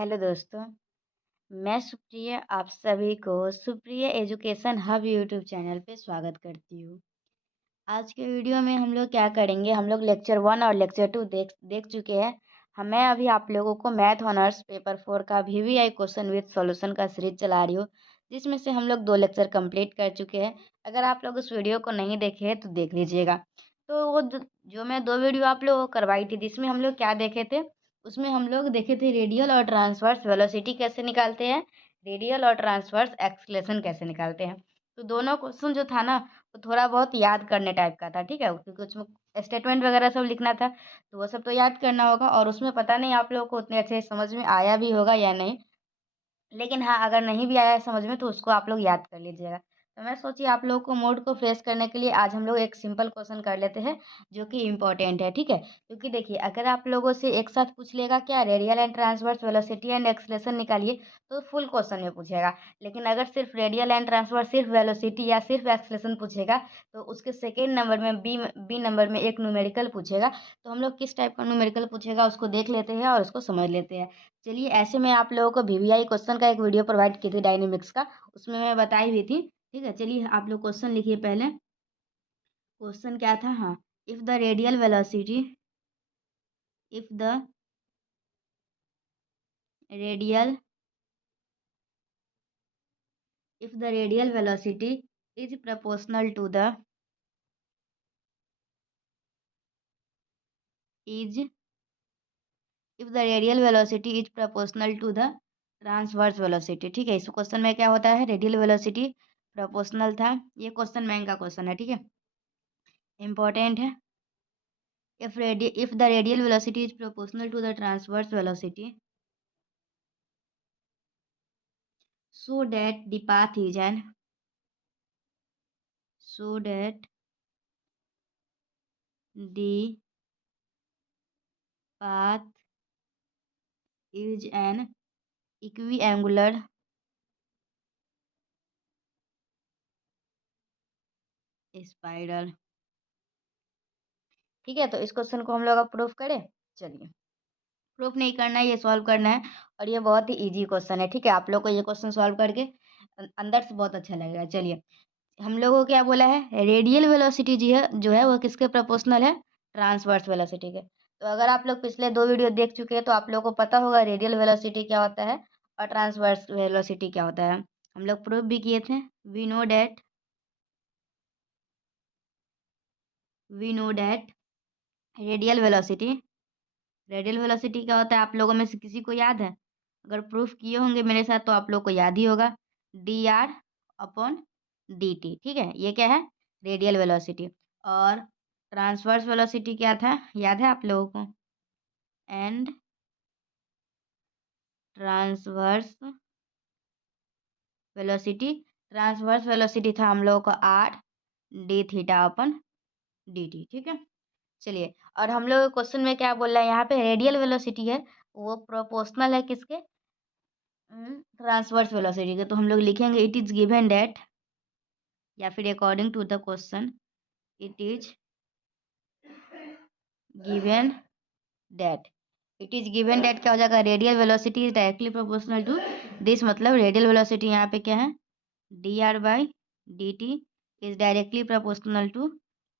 Hello दोस्तों, मैं सुप्रिया आप सभी को Supriya education hub YouTube channel पे स्वागत करती हूँ। आज के वीडियो में हम लोग क्या करेंगे, हम लोग लेक्चर 1 और लेक्चर 2 देख देख चुके हैं। मैं अभी आप लोगों को मैथ ऑनर्स पेपर 4 का वीवीआई क्वेश्चन विद सॉल्यूशन का सीरीज चला रही हूँ, जिसमें से हम लोग 2 लेक्चर कंप्लीट कर चुके हैं। अगर आप लोग उस वीडियो को नहीं देखे हैं तो देख लीजिएगा। तो वो जो मैं 2 वीडियो आप लोगों को करवाई थी, जिसमें हम लोग क्या देखे थे, उसमें हम लोग देखे थे रेडियल और ट्रांसवर्स वेलोसिटी कैसे निकालते हैं, रेडियल और ट्रांसवर्स एक्सीलरेशन कैसे निकालते हैं। तो दोनों क्वेश्चन जो था ना, वो थोड़ा बहुत याद करने टाइप का था, ठीक है, क्योंकि उसमें स्टेटमेंट वगैरह सब लिखना था, तो वो सब तो याद करना होगा। और उसमें पता नहीं आप लोगों को उतने अच्छे से समझ में आया भी होगा या नहीं, लेकिन हाँ, अगर नहीं भी आया है समझ में तो उसको आप लोग याद कर लीजिएगा। तो मैं सोची आप लोगों को मूड को फ्रेश करने के लिए आज हम लोग एक सिंपल क्वेश्चन कर लेते हैं, जो कि इम्पोर्टेंट है, ठीक है। क्योंकि देखिए, अगर आप लोगों से एक साथ पूछ लेगा क्या radial and transverse velocity and acceleration निकालिए, तो फुल क्वेश्चन में पूछेगा। लेकिन अगर सिर्फ रेडियल एंड ट्रांसवर्स, सिर्फ वेलोसिटी या सिर्फ एक्सलेशन पूछेगा, तो उसके सेकेंड नंबर में बी नंबर में एक न्यूमेरिकल पूछेगा। तो हम लोग किस टाइप का न्यूमेरिकल पूछेगा उसको देख लेते हैं और उसको समझ लेते हैं। चलिए, ऐसे में आप लोगों को वीवीआई क्वेश्चन का एक वीडियो प्रोवाइड की थी डायनेमिक्स का, उसमें मैं बताई हुई थी, ठीक है। चलिए, आप लोग क्वेश्चन लिखिए पहले। क्वेश्चन क्या था, हाँ, if the radial velocity, if the radial if the radial velocity is proportional to the is if the radial velocity is proportional to the transverse velocity, ठीक है। इस क्वेश्चन में क्या होता है, रेडियल वेलोसिटी प्रोपोर्शनल था। ये क्वेश्चन बैंक का क्वेश्चन है, ठीक है, इंपॉर्टेंट है। If the radial velocity is proportional to the transverse velocity, so that the path is an so that the path is an equiangular spiral, ठीक है। तो इस क्वेश्चन को हम लोग अब प्रूफ करें। चलिए, प्रूफ नहीं करना है, ये सॉल्व करना है। और ये बहुत ही इजी क्वेश्चन है, ठीक है। आप लोग को ये क्वेश्चन सॉल्व करके अंदर से बहुत अच्छा लगेगा। चलिए, हम लोगों को क्या बोला है, रेडियल वेलोसिटी जो है वो किसके प्रोपोर्शनल है, ट्रांसवर्स वेलोसिटी के। तो अगर आप लोग पिछले 2 वीडियो देख चुके हैं तो आप लोगों को पता होगा रेडियल वेलोसिटी क्या होता है और ट्रांसवर्स वेलोसिटी क्या होता है। हम लोग प्रूफ भी किए थे। We know that radial velocity क्या होता है, आप लोगों में से किसी को याद है? अगर प्रूफ किए होंगे मेरे साथ तो आप लोग को याद ही होगा, dr/dt, ठीक है। ये क्या है, रेडियल वेलोसिटी। और ट्रांसवर्स वेलोसिटी क्या था, याद है आप लोगों को? एंड ट्रांसवर्स वेलोसिटी था हम लोगों का r/d(θ/dt), ठीक है। चलिए, और हम लोग क्वेश्चन में क्या बोल रहा है, यहाँ पे रेडियल वेलोसिटी है, वो प्रोपोर्शनल है किसके, ट्रांसवर्स वेलोसिटी के। तो हम लोग लिखेंगे इट इज गिवन दैट, या फिर according to the question it is given that क्या हो जाएगा, radial velocity is directly proportional to this, मतलब रेडियल वेलोसिटी यहाँ पे क्या है, dr/dt is directly proportional to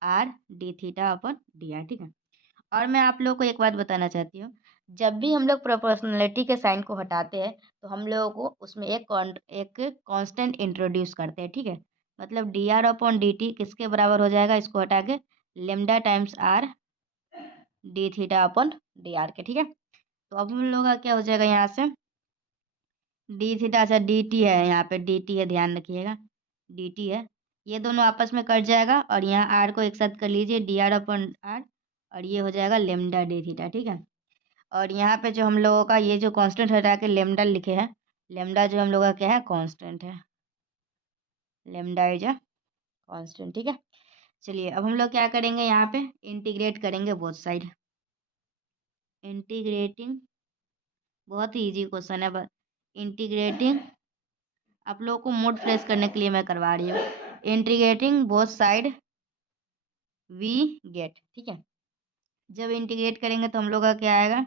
r/d(θ/dr), ठीक है। और मैं आप लोगों को एक बात बताना चाहती हूँ, जब भी हम लोग प्रोपोर्शनलिटी के साइन को हटाते हैं तो हम लोगों को उसमें एक कांस्टेंट इंट्रोड्यूस करते हैं, ठीक है। मतलब dr/dt किसके बराबर हो जाएगा, इसको हटा के लेमडा टाइम्स r/d(θ/dr) के, ठीक है। तो अब हम लोग का क्या हो जाएगा, यहाँ से d(θ) से dt है, यहाँ पे dt है, ध्यान रखिएगा, dt है। ये दोनों आपस में कट जाएगा और यहाँ r को एक साथ कर लीजिए, dr/r, और ये हो जाएगा लेमडा d(θ), ठीक है। और यहाँ पे जो हम लोगों का ये जो कांस्टेंट हटा के लेमडा लिखे हैं, लेमडा जो हम लोग का क्या है, कांस्टेंट है, लेमडा इज अ कांस्टेंट, ठीक है। चलिए, अब हम लोग क्या करेंगे, यहाँ पे इंटीग्रेट करेंगे बोथ साइड। इंटीग्रेटिंग, बहुत ही इजी क्वेश्चन है, बस इंटीग्रेटिंग आप लोगों को मूड फ्रेश करने के लिए मैं करवा रही हूँ। Integrating both side we get, ठीक है। जब इंटीग्रेट करेंगे तो हम लोग का क्या आएगा,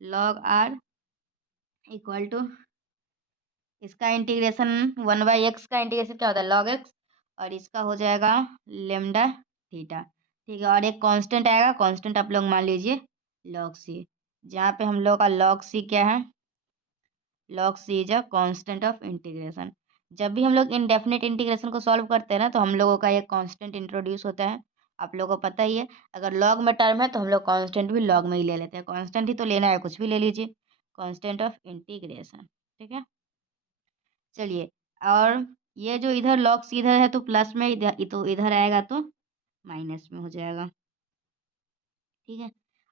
log r इक्वल टू इसका इंटीग्रेशन 1/x का इंटीग्रेशन क्या होता है लॉग एक्स, और इसका हो जाएगा लेमडा थीटा। ठीक है, और एक कांस्टेंट आएगा, कांस्टेंट आप लोग मान लीजिए लॉग सी, जहाँ पे हम लोग का लॉग सी क्या है, log c is a constant of integration. जब भी हम लोग इनडेफिनेट इंटीग्रेशन को सॉल्व करते हैं ना, तो हम लोगों का एक कांस्टेंट इंट्रोड्यूस होता है। आप लोगों को पता ही है, अगर लॉग में टर्म है तो हम लोग कांस्टेंट भी लॉग में ही ले लेते हैं। कांस्टेंट ही तो लेना है, कुछ भी ले लीजिए, कांस्टेंट ऑफ इंटीग्रेशन। ठीक है, चलिए, और ये जो इधर लॉग सी इधर है तो प्लस में, इधर तो इधर आएगा तो माइनस में हो जाएगा। ठीक है,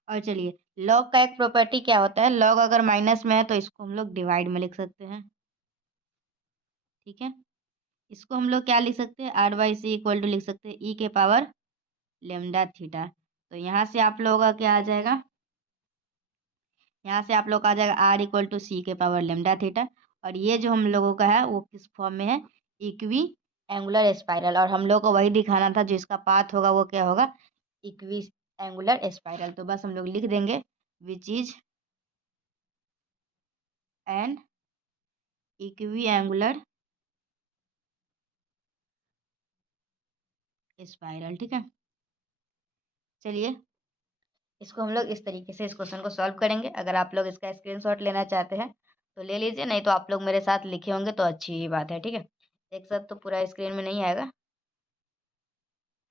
और चलिए, लॉग का एक प्रॉपर्टी क्या होता है, लॉग अगर माइनस में है तो इसको हम लोग डिवाइड में लिख सकते हैं। ठीक है, इसको हम लोग क्या लिख सकते हैं, R/C इक्वल टू लिख सकते हैं ई के पावर लेमडा थीटा। तो यहाँ से आप लोगों का क्या आ जाएगा, यहाँ से आप लोग का आ जाएगा R इक्वल टू सी के पावर लेमडा थीटा। और ये जो हम लोगों का है वो किस फॉर्म में है, इक्वी एंगुलर स्पाइरल, और हम लोग को वही दिखाना था, जो इसका पाथ होगा वो क्या होगा, इक्वी एंगुलर स्पाइरल। तो बस हम लोग लिख देंगे which is an equi angular spiral. ठीक है, चलिए, इसको हम लोग इस तरीके से इस क्वेश्चन को सॉल्व करेंगे। अगर आप लोग इसका स्क्रीनशॉट लेना चाहते हैं तो ले लीजिए, नहीं तो आप लोग मेरे साथ लिखे होंगे तो अच्छी ही बात है। ठीक है, एक साथ तो पूरा स्क्रीन में नहीं आएगा,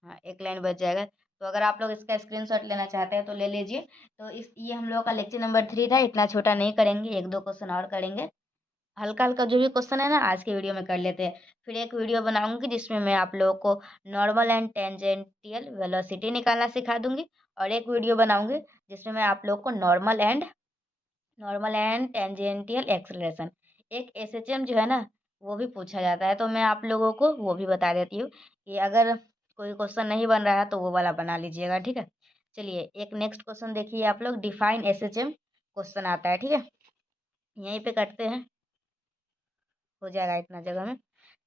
हाँ एक लाइन बच जाएगा। तो अगर आप लोग इसका स्क्रीनशॉट लेना चाहते हैं तो ले लीजिए। तो इस ये हम लोग का लेक्चर नंबर 3 था, इतना छोटा नहीं करेंगे, एक दो क्वेश्चन और करेंगे। हल्का हल्का जो भी क्वेश्चन है ना आज के वीडियो में कर लेते हैं। फिर एक वीडियो बनाऊंगी जिसमें मैं आप लोगों को नॉर्मल एंड टेंजेंटियल वेलोसिटी निकालना सिखा दूंगी, और एक वीडियो बनाऊंगी जिसमें मैं आप लोग को नॉर्मल एंड टेंजेंटियल एक्सेलरेशन, एक एसएचएम जो है ना वो भी पूछा जाता है, तो मैं आप लोगों को वो भी बता देती हूँ कि अगर कोई क्वेश्चन नहीं बन रहा है तो वो वाला बना लीजिएगा। ठीक है, चलिए एक नेक्स्ट क्वेश्चन देखिए, आप लोग डिफाइन एसएचएम क्वेश्चन आता है। ठीक है, यहीं पे करते हैं, हो जाएगा इतना जगह में।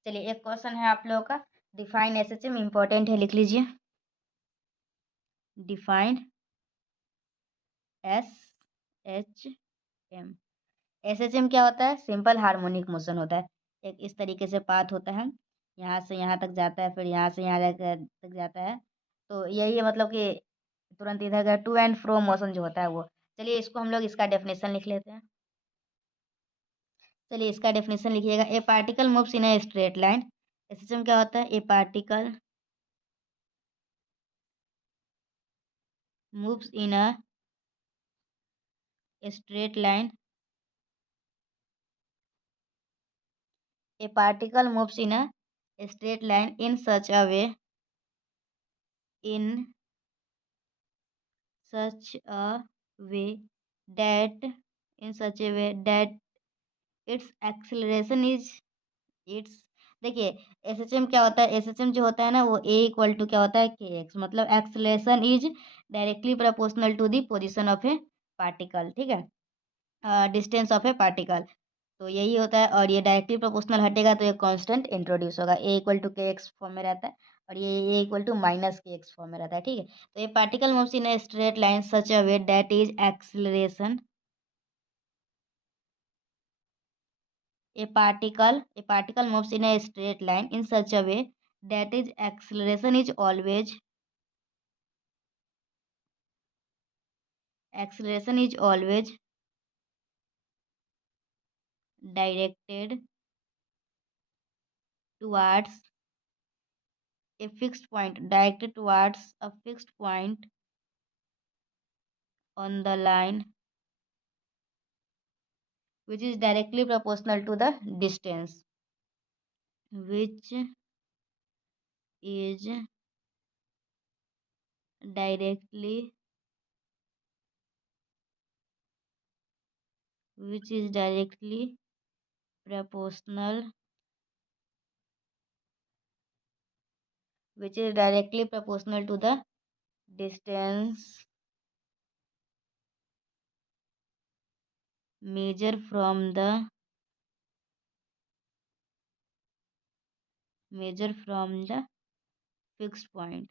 चलिए, एक क्वेश्चन है आप लोगों का, डिफाइन एसएचएम इंपॉर्टेंट है, लिख लीजिए define S H M. SHM क्या होता है, सिंपल हार्मोनिक मोशन होता है। एक इस तरीके से पाथ होता है, यहाँ से यहाँ तक जाता है, फिर यहाँ से यहाँ तक जाता है। तो यही है, मतलब कि तुरंत इधर का टू एंड फ्रो मोशन जो होता है वो। चलिए, इसको हम लोग इसका डेफिनेशन लिख लेते हैं। चलिए, इसका डेफिनेशन लिखिएगा, ए particle moves in a straight line. SHM क्या होता है, ए particle moves in a straight line, a particle moves in a straight line in such a way, in such a way that in such a way that its acceleration is its, देखिए SHM क्या होता है, SHM जो होता है ना वो ए equal to क्या होता है के एक्स, मतलब acceleration is directly proportional to the position of a particle. ठीक है, डिस्टेंस ऑफ ए पार्टिकल, तो यही होता है। और ये डायरेक्टली प्रोपोर्शनल हटेगा तो ये कांस्टेंट इंट्रोड्यूस होगा, ए इक्वल टू के एक्स फॉर्म में रहता है, और ये ए इक्वल टू माइनस के एक्स फॉर्म में रहता है। ठीक है, तो ये particle moves in a straight line such a way that is acceleration, a particle moves in a straight line in such a way that its acceleration is always directed towards a fixed point on the line which is directly proportional to the distance, which is directly which is directly proportional to the distance measured from the fixed point.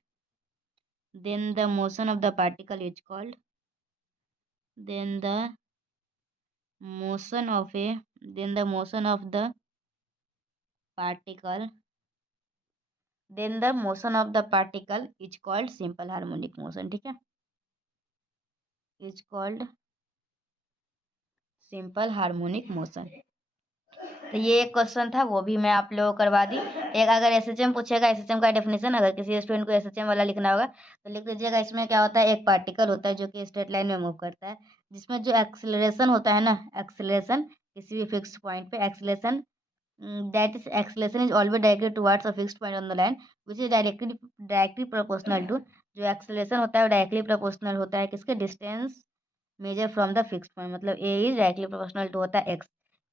Then the motion of the particle is called then the motion of a then the motion of the particle then the motion of the particle is called simple harmonic motion, ठीक है, is called simple harmonic motion. तो ये एक question था, वो भी मैं आप लोगों को करवा दी। एक अगर एसएचएम पूछेगा, एसएचएम का डेफिनेशन अगर किसी स्टूडेंट को एसएचएम वाला लिखना होगा तो लिख दीजिएगा। इसमें क्या होता है, एक पार्टिकल होता है जो कि स्ट्रेट लाइन में मूव करता है, जिसमें जो एक्सेलरेशन होता है ना, एक्सेलरेशन किसी भी फिक्स पॉइंट पे acceleration, that is acceleration is always directed towards a fixed point on the line which is directly proportional to, जो एक्सेलरेशन होता है वो डायरेक्टली प्रोपोर्शनल होता है किसके, distance measure from the fixed point, मतलब ए इज डायरेक्टली प्रोपोर्शनल टू होता है एक्स,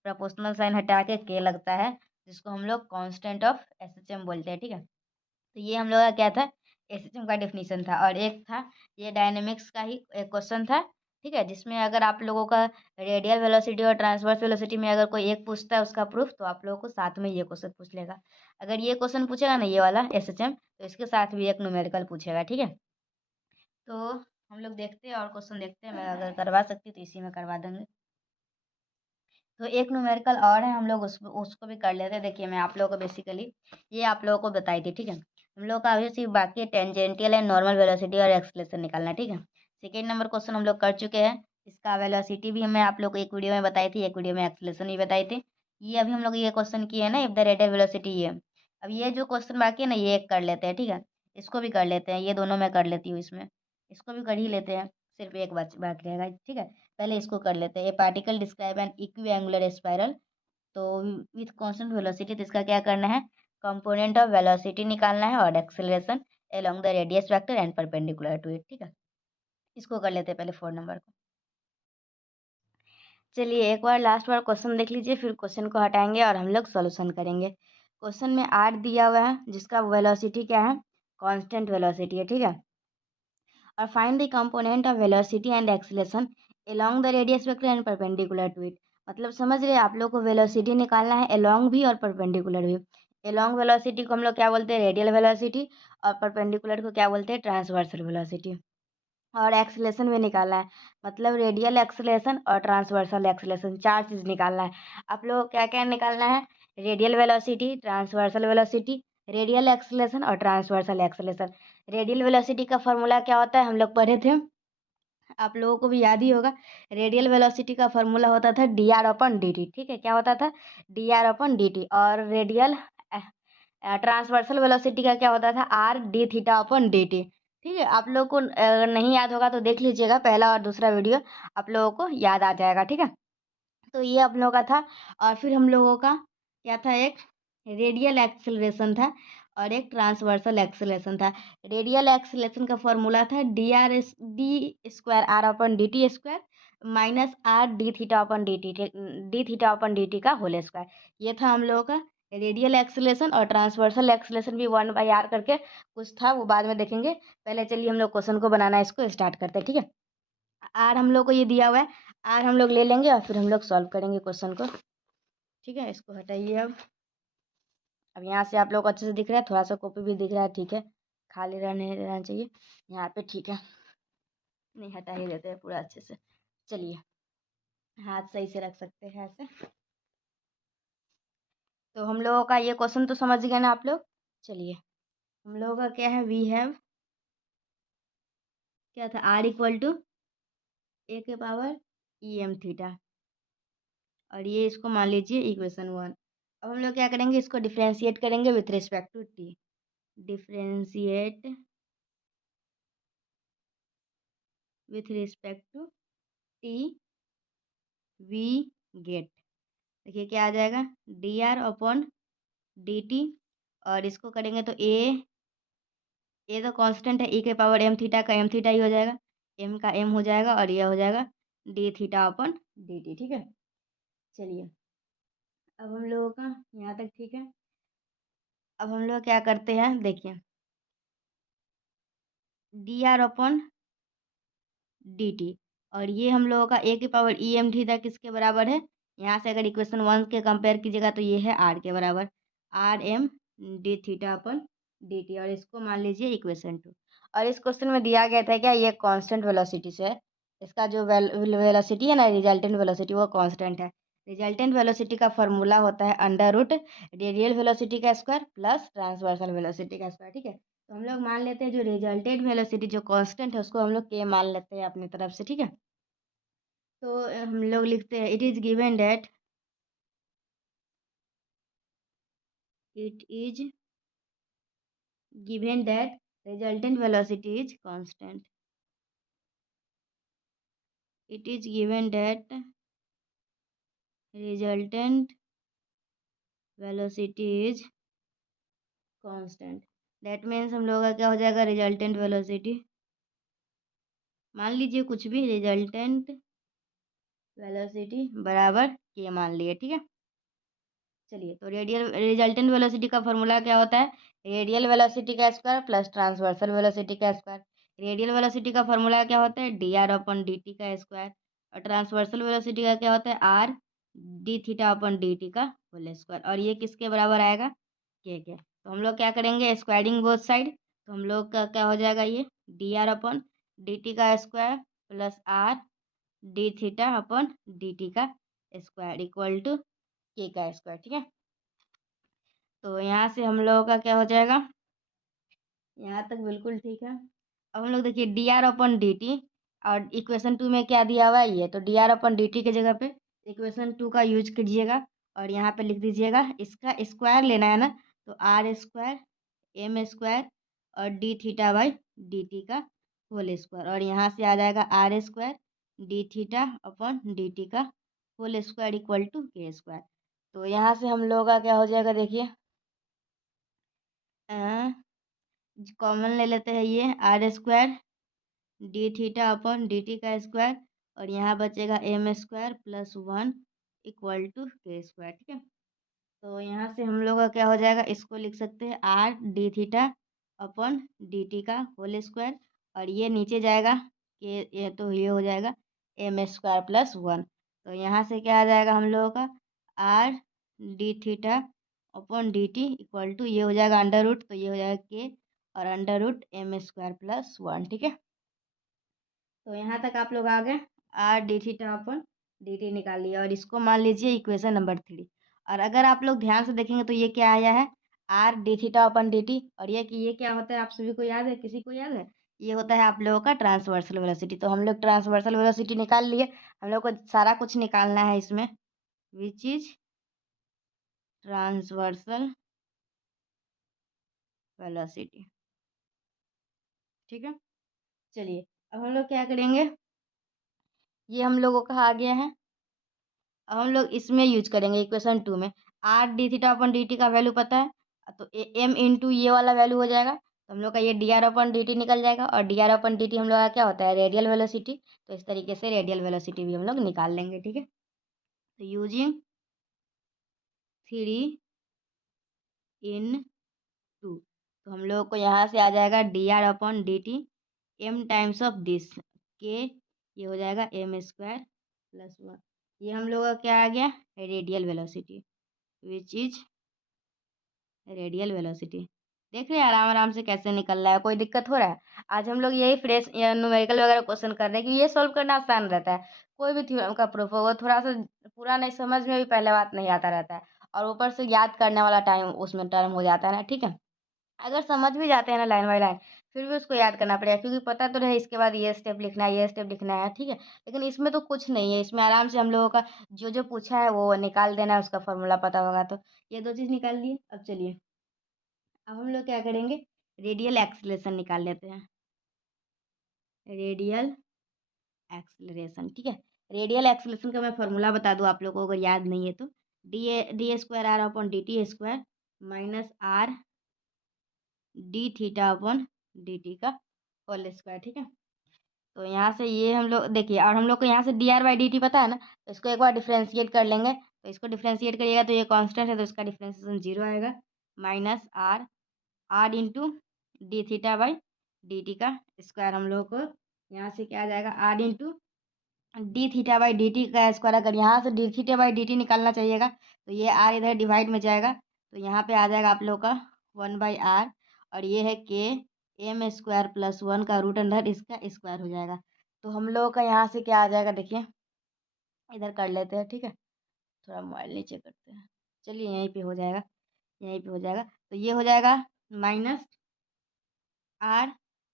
प्रोपोर्शनल साइन हटा के के लगता है, जिसको हम लोग कांस्टेंट ऑफ एसएचएम बोलते हैं, ठीक है। तो ये हम लोग का क्या था, एसएचएम का डेफिनेशन था। और एक था ये डायनेमिक्स का ही एक क्वेश्चन था, ठीक है, जिसमें अगर आप लोगों का रेडियल वेलोसिटी और ट्रांसवर्स वेलोसिटी में अगर कोई एक पूछता है उसका प्रूफ, तो आप लोगों को साथ में ये क्वेश्चन पूछ लेगा। अगर ये क्वेश्चन पूछेगा ना ये वाला एसएचएम, तो इसके साथ भी एक न्यूमेरिकल पूछेगा, ठीक है। तो हम लोग देखते हैं और क्वेश्चन देखते हैं, मैं अगर करवा सकती तो इसी में करवा देंगे। तो एक न्यूमेरिकल और है, हम लोग उसको भी कर लेते हैं। देखिए मैं आप लोगों को बेसिकली ये आप लोगों को बताई थी, ठीक है। हम लोग का अभी सिर्फ बाकी टेंजेंटियल एंड नॉर्मल वेलोसिटी और एक्सेलरेशन निकालना, ठीक है। सेकेंड नंबर क्वेश्चन हम लोग कर चुके हैं, इसका वेलोसिटी भी मैं आप लोग को एक वीडियो में बताई थी, एक वीडियो में एक्सेलरेशन भी बताई थी। ये अभी हम लोग ये क्वेश्चन किए हैं ना, इफ द रेडियल वेलोसिटी, ये अब ये जो क्वेश्चन बाकी है ना ये एक कर लेते हैं, ठीक है। इसको भी कर लेते हैं, ये दोनों मैं कर लेती हूँ, इसमें इसको भी कर ही लेते हैं, सिर्फ एक बाकी रहेगा, ठीक है। पहले इसको कर लेते हैं। A particle describe an equiangular spiral, तो विथ कांस्टेंट वेलोसिटी, तो इसका क्या करना है, कंपोनेंट ऑफ वेलोसिटी निकालना है और acceleration along the radius vector and perpendicular to it, ठीक है। इसको कर लेते हैं पहले 4 नंबर को। चलिए एक बार लास्ट बार क्वेश्चन देख लीजिए, फिर क्वेश्चन को हटाएंगे और हम लोग सॉल्यूशन करेंगे। क्वेश्चन में आर दिया हुआ है जिसका वेलोसिटी क्या है, कांस्टेंट वेलोसिटी है, ठीक है। और find the component of velocity and acceleration along the radius vector and perpendicular to it, मतलब समझ रहे हैं आप लोग को वेलोसिटी निकालना है अलोंग भी और परपेंडिकुलर भी। अलोंग वेलोसिटी को हम लोग क्या बोलते हैं, रेडियल वेलोसिटी, और परपेंडिकुलर को क्या बोलते हैं, ट्रांसवर्सल वेलोसिटी। और एक्सेलरेशन भी निकालना है, मतलब रेडियल एक्सेलरेशन और ट्रांसवर्सल एक्सेलरेशन, चार चीज़ निकालना है। आप लोग क्या क्या निकालना है, radial velocity, transversal velocity, radial acceleration और ट्रांसवर्सल एक्सेलरेशन। रेडियल वेलोसिटी का फॉर्मूला क्या होता है, हम लोग पढ़े थे, आप लोगों को भी याद ही होगा। रेडियल वेलोसिटी का फॉर्मूला होता था d r upon d t, ठीक है, क्या होता था, d r upon d t. और रेडियल ट्रांसवर्सल वेलोसिटी का क्या होता था, are d theta upon d t, ठीक है। आप लोग को अगर नहीं याद होगा तो देख लीजिएगा पहला और दूसरा वीडियो, आप लोगों को याद आ जाएगा, ठीक है। तो ये आप लोगों का था। और फिर हम लोगों का क्या था, एक रेडियल एक्सेलरेशन था और एक ट्रांसवर्सल एक्सेलरेशन था। रेडियल एक्सेलरेशन का फॉर्मूला था d r is d square r upon d t square minus r d theta upon d theta upon d t का होल स्क्वायर। ये था हम लोगों का रेडियल एक्सेलरेशन। और ट्रांसवर्सल एक्सेलरेशन भी 1/r करके कुछ था, वो बाद में देखेंगे। पहले चलिए हम लोग क्वेश्चन को बनाना, इसको स्टार्ट करते हैं, ठीक है। आर हम लोग को ये दिया हुआ है, आर हम लोग ले लेंगे और फिर हम लोग सॉल्व करेंगे क्वेश्चन को, ठीक है। इसको हटाइए अब यहाँ से आप लोग अच्छे से दिख रहा है, थोड़ा सा कॉपी भी दिख रहा है, ठीक है, खाली रहना चाहिए यहाँ पे, ठीक है। नहीं हटा ही देते हैं पूरा अच्छे से। चलिए हाथ सही से रख सकते हैं ऐसे। तो हम लोगों का ये क्वेश्चन तो समझ गए ना आप लोग। चलिए हम लोगों का क्या है, वी हैव क्या था, आर इक्वल टू ए के पावर ई एम थीटा, और ये इसको मान लीजिए इक्वेशन 1। अब हम लोग क्या करेंगे, इसको डिफ्रेंशिएट करेंगे with respect to t, differentiate with respect to t, we get, देखिए क्या आ जाएगा, d r upon d t. और इसको करेंगे तो ए तो कांस्टेंट है, ई के पावर एम थीटा का एम थीटा ही हो जाएगा, एम का एम हो जाएगा, और यह हो जाएगा D theta upon d t, ठीक है। चलिए अब हम लोगों का यहाँ तक ठीक है। अब हम लोग क्या करते हैं, देखिए D r upon d t, और ये हम लोगों का ए की पावर ई एम थीटा किसके बराबर है, यहाँ से अगर इक्वेशन 1 के कंपेयर कीजिएगा तो ये है आर के बराबर, R M D theta upon d t, और इसको मान लीजिए इक्वेशन 2। और इस क्वेश्चन में दिया गया था क्या, ये कांस्टेंट वेलोसिटी से है, इसका जो वेलोसिटी है ना, रिजल्टेंट वेलोसिटी, वो कांस्टेंट है। रिजल्टेंट वेलोसिटी का फॉर्मूला होता है अंडर रूट रेडियल वेलोसिटी का स्क्वायर प्लस ट्रांसवर्सल वेलोसिटी का स्क्वायर, ठीक है। तो हम लोग मान लेते हैं जो रिजल्टेंट वेलोसिटी जो कांस्टेंट है उसको हम लोग के मान लेते हैं अपनी तरफ से, ठीक है। तो हम लोग लिखते हैं it is given that it is given that resultant velocity is constant. It is given that resultant velocity is constant. That means हम लोग का क्या हो जाएगा, रिजल्टेंट वेलोसिटी, मान लीजिए कुछ भी, रिजल्टेंट वेलोसिटी बराबर के मान लिए, ठीक है। चलिए, तो रेडियल रिजल्टेंट वेलोसिटी का फॉर्मूला क्या होता है, रेडियल वेलोसिटी का स्क्वायर प्लस ट्रांसवर्सल वेलोसिटी का स्क्वायर। रेडियल वेलोसिटी का फॉर्मूला क्या होता है, d r upon d t का स्क्वायर, और ट्रांसवर्सल वेलोसिटी का क्या होता है, r d theta upon d t का होल स्क्वायर। और ये किसके बराबर आएगा, के। तो हम लोग क्या करेंगे, स्क्वायरिंग बोथ साइड, तो हम लोग का क्या हो जाएगा, ये d r upon d t का square plus r d theta upon d t का स्क्वायर इक्वल टू के का स्क्वायर, ठीक है। तो यहाँ से हम लोगों का क्या हो जाएगा, यहाँ तक बिल्कुल ठीक है। अब हम लोग देखिए D r upon d t, और इक्वेशन 2 में क्या दिया हुआ है, ये तो D r upon d T के जगह पे इक्वेशन 2 का यूज कीजिएगा, और यहाँ पे लिख दीजिएगा, इसका स्क्वायर लेना है ना, तो आर स्क्वायर एम स्क्वायर और d theta by d t का होल स्क्वायर, और यहाँ से आ जाएगा r square d theta upon d t का whole square equal to k square. तो यहाँ से हम लोगों का क्या हो जाएगा, देखिए कॉमन ले लेते हैं, ये r square d theta upon d t का स्क्वायर, और यहाँ बचेगा m square plus 1 equal to k square, ठीक है। तो यहाँ से हम लोग का क्या हो जाएगा, इसको लिख सकते हैं are d theta upon d t का होल स्क्वायर, और ये नीचे जाएगा कि ये तो ये हो जाएगा एम स्क्वायर प्लस 1। तो यहाँ से क्या आ जाएगा हम लोगों का, r d theta upon d t equal to ये हो जाएगा अंडर रूट, तो ये हो जाएगा के और under root m square plus 1, ठीक है। तो यहाँ तक आप लोग आ गए, are d theta upon d T निकाल लिया, और इसको मान लीजिए इक्वेशन नंबर 3। और अगर आप लोग ध्यान से देखेंगे तो ये क्या आया है, r d theta upon d t, और ये क्या होता है, आप सभी को याद है, किसी को याद है, ये होता है आप लोगों का ट्रांसवर्सल वेलोसिटी। तो हम लोग ट्रांसवर्सल वेलोसिटी निकाल लिए, हम लोग को सारा कुछ निकालना है इसमें, विच इज ट्रांसवर्सल वेलोसिटी, ठीक है। चलिए, अब हम लोग क्या करेंगे, ये हम लोगों का आ गया है, अब हम लोग इसमें यूज करेंगे इक्वेशन 2 में, are d theta upon d t का वैल्यू पता है, तो एम इंटू ये वाला वैल्यू हो जाएगा, तो हम लोग का ये d r upon d T निकल जाएगा, और D r upon d t हम लोग का क्या होता है, रेडियल वेलोसिटी। तो इस तरीके से रेडियल वेलोसिटी भी हम लोग निकाल लेंगे, ठीक है। तो यूजिंग 3 इन 2, तो हम लोग को यहाँ से आ जाएगा d r upon d t m times of this k, ये हो जाएगा एम स्क्वायर प्लस 1, ये हम लोग का क्या आ गया, radial velocity, which is radial velocity. देख रहे हैं आराम आराम से कैसे निकल रहा है, कोई दिक्कत हो रहा है। आज हम लोग यही फ्रेश या न्यूमेरिकल वगैरह क्वेश्चन कर रहे हैं कि ये सॉल्व करना आसान रहता है, कोई भी थ्योरम का प्रूफ होगा थोड़ा सा पूरा नहीं समझ में भी पहले बात नहीं आता रहता है, और ऊपर से याद करने वाला टाइम उसमें टर्म हो जाता है ना, ठीक है। अगर समझ भी जाते हैं ना लाइन बाई लाइन, फिर भी उसको याद करना पड़ेगा, क्योंकि पता तो रहे इसके बाद ये स्टेप लिखना है, ये स्टेप लिखना है, ठीक है। लेकिन इसमें तो कुछ नहीं है, इसमें आराम से हम लोगों का जो जो पूछा है वो निकाल देना है, उसका फॉर्मूला पता होगा तो ये दो चीज़ निकाल लिए। अब चलिए, अब हम लोग क्या करेंगे, रेडियल एक्सीलरेशन निकाल लेते हैं, रेडियल एक्सीलरेशन, ठीक है। रेडियल एक्सीलरेशन का मैं फॉर्मूला बता दूं आप लोगों को, अगर याद नहीं है तो, d square r upon d t square minus r d theta upon d t का होल स्क्वायर, ठीक है। तो यहाँ से ये हम लोग देखिए, और हम लोग को यहाँ से D R by d T पता है ना, तो इसको एक बार डिफ्रेंशिएट कर लेंगे, तो इसको डिफ्रेंशिएट करिएगा तो ये कांस्टेंट है, तो इसका डिफ्रेंशिएशन 0 आएगा, minus r r into d theta by d t का स्क्वायर। हम लोग को यहाँ से क्या आ जाएगा, r into d theta by d t का स्क्वायर। अगर यहाँ से d theta by d t निकालना चाहिएगा तो ये आर इधर डिवाइड में जाएगा, तो यहाँ पे आ जाएगा आप लोग का 1/r, और ये है के एम स्क्वायर प्लस 1 का रूट अंडर इसका स्क्वायर हो जाएगा। तो हम लोगों का यहाँ से क्या आ जाएगा, देखिए इधर कर लेते हैं, ठीक है। थोड़ा मोबाइल नीचे करते हैं, चलिए यहीं पे हो जाएगा, यहीं पे हो जाएगा। तो ये हो जाएगा माइनस आर,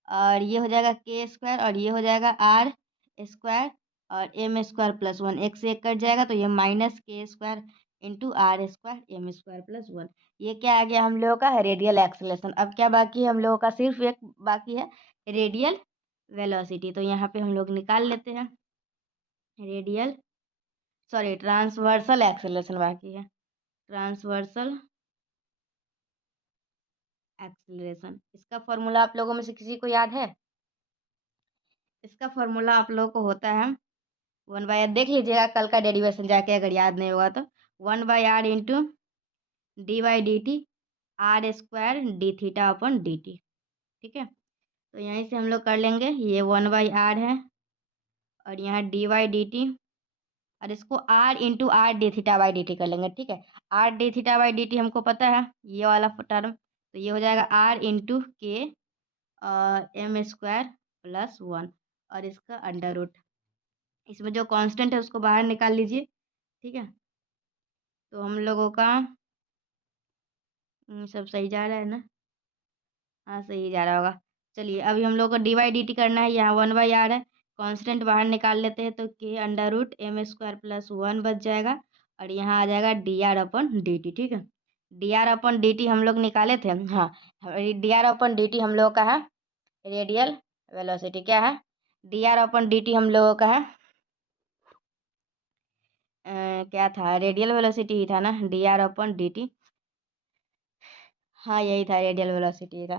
और ये हो जाएगा के स्क्वायर, और ये हो जाएगा आर स्क्वायर और एम स्क्वायर प्लस वन। एक से एक कट जाएगा, तो ये minus k square into r square m square plus one. ये क्या आ गया हम लोगों का, रेडियल एक्सेलरेशन। अब क्या बाकी है हम लोगों का, सिर्फ एक बाकी है, रेडियल वेलोसिटी। तो यहाँ पे हम लोग निकाल लेते हैं, रेडियल सॉरी ट्रांसवर्सल एक्सेलरेशन बाकी है, ट्रांसवर्सल एक्सेलरेशन। इसका फॉर्मूला आप लोगों में से किसी को याद है? इसका फॉर्मूला आप लोगों को होता है 1/r, देख लीजिएगा कल का डेरिवेशन जाके, अगर याद नहीं होगा तो 1/r into D by d T R square d theta upon d t, ठीक है। तो यहीं से हम लोग कर लेंगे, ये 1/r है और यहाँ डी बाई डी टी, और इसको r into r d theta by d t कर लेंगे, ठीक है। R d theta by d t हमको पता है, ये वाला टर्म, तो ये हो जाएगा आर इंटू के एम स्क्वायर प्लस वन, और इसका अंडर रूट। इसमें जो कांस्टेंट है उसको बाहर निकाल लीजिए, ठीक है। तो हम लोगों का सब सही जा रहा है ना? हाँ सही जा रहा होगा। चलिए अभी हम लोग को डी बाई डी टी करना है, यहाँ 1/r है, कांस्टेंट बाहर निकाल लेते हैं, तो k under root m square plus one बच जाएगा, और यहाँ आ जाएगा d r upon d t, ठीक है। D r upon d t हम लोग निकाले थे, हाँ। D r upon d t हम लोगों का है रेडियल वेलोसिटी, क्या है, d r upon d t हम लोगों का है क्या था, रेडियल वेलोसिटी ही था ना, D r upon d T, हाँ यही था, रेडियल वेलोसिटी था।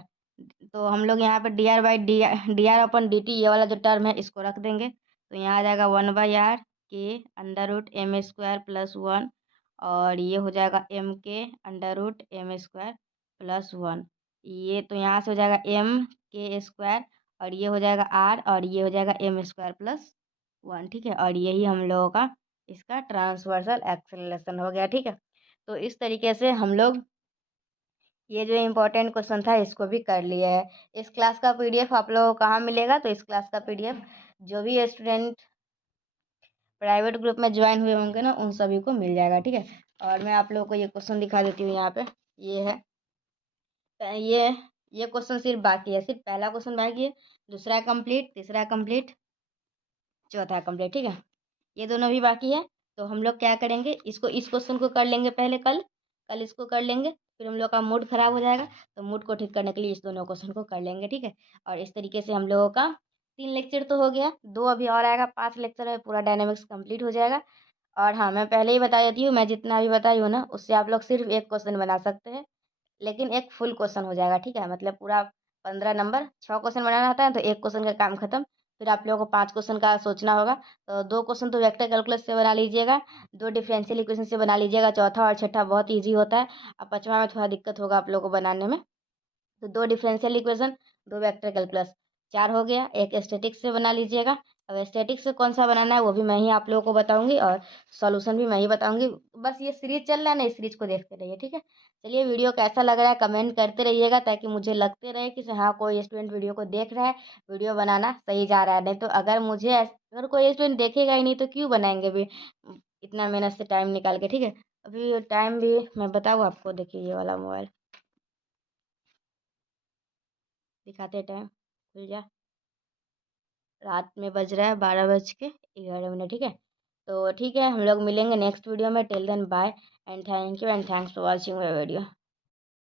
तो हम लोग यहाँ पर D r upon d T, ये वाला जो टर्म है इसको रख देंगे, तो यहाँ आ जाएगा 1/r के under root m square plus one, और ये हो जाएगा एम के under root m square plus one. ये तो यहाँ से हो जाएगा एम के स्क्वायर, और ये हो जाएगा आर, और ये हो जाएगा एम स्क्वायर प्लस वन, ठीक है। और यही हम लोगों का इसका ट्रांसवर्सल एक्सेलरेशन हो गया, ठीक है। तो इस तरीके से हम लोग ये जो इम्पोर्टेंट क्वेश्चन था इसको भी कर लिया है। इस क्लास का पीडीएफ आप लोगों को कहाँ मिलेगा, तो इस क्लास का पीडीएफ जो भी स्टूडेंट प्राइवेट ग्रुप में ज्वाइन हुए होंगे ना, उन सभी को मिल जाएगा, ठीक है। और मैं आप लोगों को ये क्वेश्चन दिखा देती हूँ, यहाँ पे ये है, ये ये क्वेश्चन सिर्फ बाकी है, सिर्फ पहला क्वेश्चन बाकी है, दूसरा कंप्लीट, तीसरा कंप्लीट, चौथा कंप्लीट, ठीक है। ये दोनों भी बाकी है। तो हम लोग क्या करेंगे, इसको इस क्वेश्चन को कर लेंगे पहले, कल कल इसको कर लेंगे, फिर हम लोग का मूड खराब हो जाएगा, तो मूड को ठीक करने के लिए इस दोनों क्वेश्चन को कर लेंगे, ठीक है। और इस तरीके से हम लोगों का 3 लेक्चर तो हो गया, 2 अभी और आएगा, 5 लेक्चर में पूरा डायनेमिक्स कंप्लीट हो जाएगा। और हाँ मैं पहले ही बता देती हूँ, मैं जितना भी बताई हूँ ना उससे आप लोग सिर्फ एक क्वेश्चन बना सकते हैं, लेकिन एक फुल क्वेश्चन हो जाएगा, ठीक है। मतलब पूरा 15 नंबर, 6 क्वेश्चन बनाना होता है, तो एक क्वेश्चन का काम खत्म। फिर आप लोगों को 5 क्वेश्चन का सोचना होगा, तो 2 क्वेश्चन तो वेक्टर कैलकुलस से बना लीजिएगा, 2 डिफरेंशियल इक्वेशन से बना लीजिएगा, चौथा और छठा बहुत ईजी होता है, अब पाँचवा में थोड़ा दिक्कत होगा आप लोगों को बनाने में। तो 2 डिफरेंशियल इक्वेशन, 2 वेक्टर कैलकुलस, 4 हो गया। एक स्टैटिक्स से बना लीजिएगा, अब स्टैटिक्स से कौन सा बनाना है वो भी मैं ही आप लोगों को बताऊंगी, और सॉल्यूशन भी मैं ही बताऊंगी। बस ये सीरीज चल रहा है ना, इस सीरीज को देखते रहिए, ठीक है। चलिए वीडियो कैसा लग रहा है कमेंट करते रहिएगा, ताकि मुझे लगते रहे कि हाँ कोई स्टूडेंट वीडियो को देख रहा है, वीडियो बनाना सही जा रहा है। नहीं तो अगर अगर कोई स्टूडेंट देखेगा ही नहीं तो क्यों बनाएंगे भी इतना मेहनत से टाइम निकाल के, ठीक है। अभी टाइम भी मैं बताऊँ आपको, देखिए ये वाला मोबाइल दिखाते टाइम, खुल जा, रात में बज रहा है 12:11, ठीक है। तो ठीक है, हम लोग मिलेंगे नेक्स्ट वीडियो में, till then bye and thank you and thanks for watching my video.